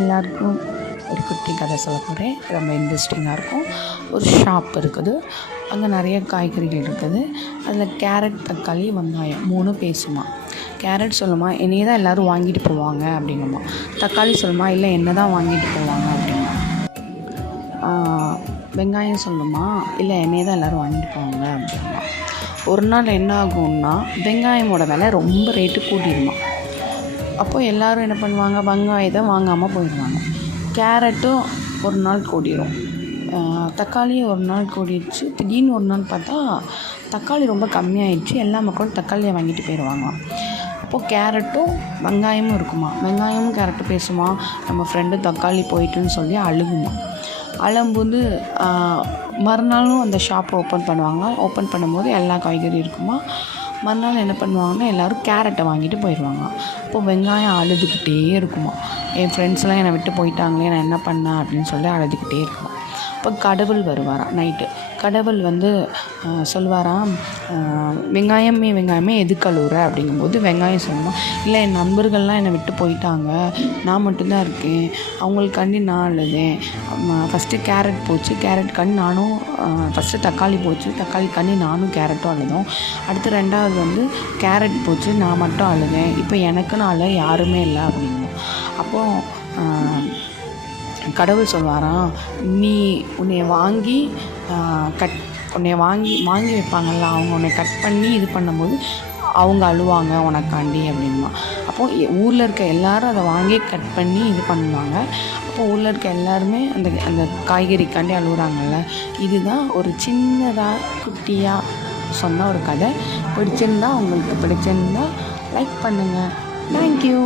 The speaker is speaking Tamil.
எல்லாருக்கும் ஒரு குட்டி கதை சொல்ல போகிறேன். ரொம்ப இன்ட்ரெஸ்டிங்காக இருக்கும். ஒரு ஷாப் இருக்குது, அங்கே நிறைய காய்கறிகள் இருக்குது. அதில் கேரட், தக்காளி, வெங்காயம் 3 பேசுமா. கேரட் சொல்லுமா, என்னையே தான் எல்லோரும் வாங்கிட்டு போவாங்க அப்படிங்குமா. தக்காளி சொல்லுமா, இல்லை என்ன தான் வாங்கிட்டு போவாங்க அப்படிமா. வெங்காயம் சொல்லுமா, இல்லை என்னையே தான் எல்லோரும் வாங்கிட்டு போவாங்க அப்படிமா. ஒரு நாள் என்ன ஆகும்னா, வெங்காயமோட விலை ரொம்ப ரேட்டு கூட்டிடுமா. அப்போது எல்லோரும் என்ன பண்ணுவாங்க, வெங்காயத்தை வாங்காமல் போயிடுவாங்க. கேரட்டும் ஒரு நாள் கூடிரும், தக்காளியும் ஒரு நாள் கூடிடுச்சு. திடீர்னு ஒரு நாள் பார்த்தா தக்காளி ரொம்ப கம்மியாயிடுச்சு. எல்லா மக்களும் தக்காளியை வாங்கிட்டு போயிடுவாங்க. அப்போது கேரட்டும் வெங்காயமும் இருக்குமா. வெங்காயமும் கேரட்டும் பேசுமா, நம்ம ஃப்ரெண்டு தக்காளி போயிட்டுன்னு சொல்லி அழுகுமா. அழும்போது மறுநாளும் அந்த ஷாப்பை ஓப்பன் பண்ணுவாங்க. ஓப்பன் பண்ணும்போது எல்லா காய்கறியும் இருக்குமா. மறுநாள் என்ன பண்ணுவாங்கன்னா, எல்லோரும் கேரட்டை வாங்கிட்டு போயிடுவாங்க. அப்போது வெங்காயம் அழுதுகிட்டே இருக்குமா. என் ஃப்ரெண்ட்ஸ்லாம் என்னை விட்டு போயிட்டாங்களே, நான் என்ன பண்ணேன் அப்படின்னு சொல்லி அழுதுகிட்டே இருக்குமா. அப்போ கடவுள் வருவாராம் நைட்டு. கடவுள் சொல்லுவாராம், வெங்காயமே எதுக்கு அழுவுற அப்படிங்கும்போது வெங்காயம் சொல்லணும், இல்லை என் நண்பர்கள்லாம் என்னை விட்டு போயிட்டாங்க, நான் மட்டும்தான் இருக்கேன், அவங்களுக்காண்டி நான் அழுதேன். ஃபஸ்ட்டு கேரட் போச்சு, கேரட் கண்ணு நானும், ஃபஸ்ட்டு தக்காளி போச்சு, தக்காளி கண்ணி நானும் கேரட்டும் அழுதோம். அடுத்து 2வது கேரட் போச்சு, நான் மட்டும் அழுதேன். இப்போ எனக்குன்னு அழ யாருமே இல்லை அப்படிங்கும். அப்போது கடவுள் சொல்வாராம், நீ உன்னை வாங்கி வைப்பாங்கள்ல, அவங்க உன்னை கட் பண்ணி இது பண்ணும்போது அவங்க அழுவாங்க உனக்காண்டி அப்படின்மா. அப்போது ஊரில் இருக்க எல்லோரும் அதை வாங்கி கட் பண்ணி இது பண்ணுவாங்க. அப்போது ஊரில் இருக்க எல்லாருமே அந்த காய்கறிக்காண்டி அழுகுறாங்கல்ல. இதுதான் ஒரு சின்னதாக குட்டியாக சொன்ன ஒரு கதை. உங்களுக்கு பிடிச்சிருந்தா லைக் பண்ணுங்கள். தேங்க்யூ.